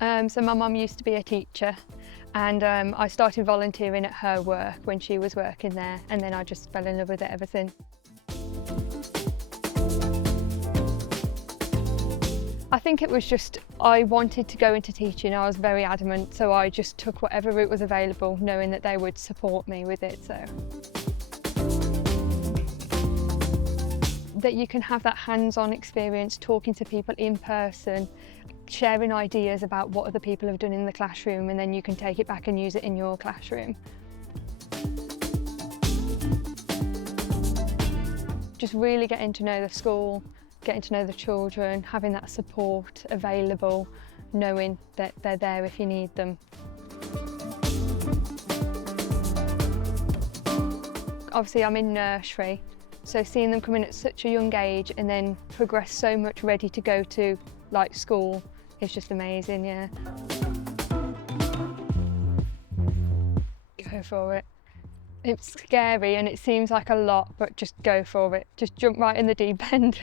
So my mum used to be a teacher, and I started volunteering at her work when she was working there, and then I just fell in love with it ever since. I think it was just, I wanted to go into teaching. I was very adamant, so I just took whatever route was available, knowing that they would support me with it. So that you can have that hands-on experience, talking to people in person, sharing ideas about what other people have done in the classroom, and then you can take it back and use it in your classroom. Just really getting to know the school, getting to know the children, having that support available, knowing that they're there if you need them. Obviously I'm in nursery, so seeing them come in at such a young age and then progress so much ready to go to like school is just amazing, yeah. Go for it. It's scary and it seems like a lot, but just go for it. Just jump right in the deep end.